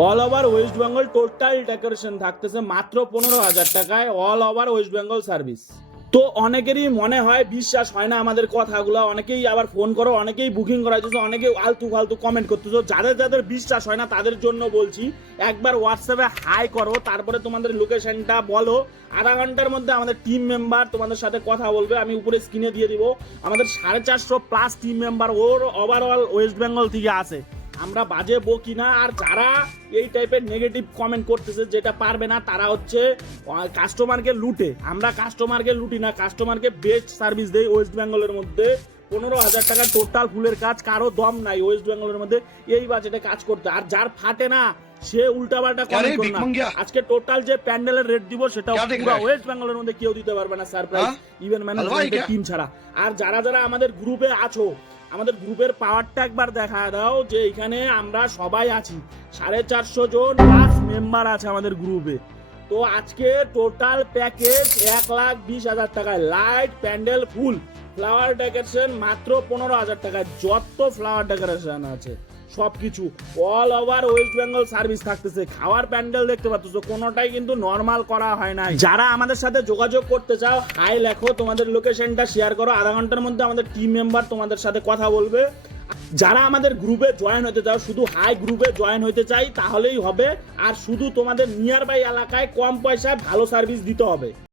All over West Bengal total decoration থাকতেছে মাত্র 15,000 টাকায়, all over West Bengal service. তো অনেকেরই মনে হয় বিশ্বাস হয় না আমাদের কথাগুলো, অনেকেই আবার ফোন করো, অনেকেই বুকিং করাইতেছো, অনেকেই আলতু ফালতু কমেন্ট করতেছো। যাদের যাদের বিশ্বাস হয় না তাদের জন্য বলছি, একবার হোয়াটসঅ্যাপে হাই করো, তারপরে তোমাদের লোকেশনটা বলো। আধা ঘন্টার মধ্যে আমাদের টিম মেম্বার তোমাদের সাথে কথা বলবে, আমি উপরে স্ক্রিনে দিয়ে দিব। আমাদের 450+ টিম মেম্বার ওর ওভারঅল ওয়েস্ট বেঙ্গল থেকে আছে। আমরা বাজে বকি না। আর যারা এই টাইপের নেগেটিভ কমেন্ট করতেছে, যেটা পারবে না তারা হচ্ছে কাস্টমারকে লুটে। আমরা কাস্টমারকে লুটি না, কাস্টমারকে বেস্ট সার্ভিস দেই ওয়েস্ট বেঙ্গলের মধ্যে। 15,000 টাকা টোটাল ফুলের কাজ, কারো দম নাই ওয়েস্ট বেঙ্গলের মধ্যে এই বাজেটে কাজ করতে। আর যার ফাটে না সে উল্টাপাল্টা কমেন্ট করে না। আজকে টোটাল যে প্যান্ডেলের রেট দিব সেটা পুরো ওয়েস্ট বেঙ্গলের মধ্যে কেউ দিতে পারবে না, সারপ্রাইজ ইভেন্ট ম্যানেজমেন্টের টিম ছাড়া। আর যারা যারা আমাদের গ্রুপে আছো, আমাদের গ্রুপের পাওয়ারটা একবার দেখা দাও, যে এখানে আমরা সবাই আছি, 450 জন প্লাস মেম্বার আছে আমাদের গ্রুপে। তো আজকে টোটাল প্যাকেজ 1,20,000 টাকায়, লাইট প্যান্ডেল ফুল ফ্লাওয়ার ডেকোরেশন মাত্র 15,000 টাকায়। যত ফ্লাওয়ার ডেকোরেশন আছে সবকিছু all over West Bengal service থাকতেছে। খাওয়ার প্যান্ডেল দেখতে পাচ্ছ, কোনোটাই কিন্তু নর্মাল করা হয় নাই। যারা আমাদের সাথে যোগাযোগ করতে চাও, হাই লেখো, তোমাদের লোকেশনটা শেয়ার করো, আধা ঘন্টার মধ্যে আমাদের টিম মেম্বার তোমাদের সাথে কথা বলবে। যারা আমাদের গ্রুপে জয়েন হতে চাও, শুধু হাই গ্রুপে জয়েন হতে চাই তাহলেই হবে। আর শুধু তোমাদের নিয়ার বাই এলাকায় কম পয়সায় ভালো সার্ভিস দিতে হবে।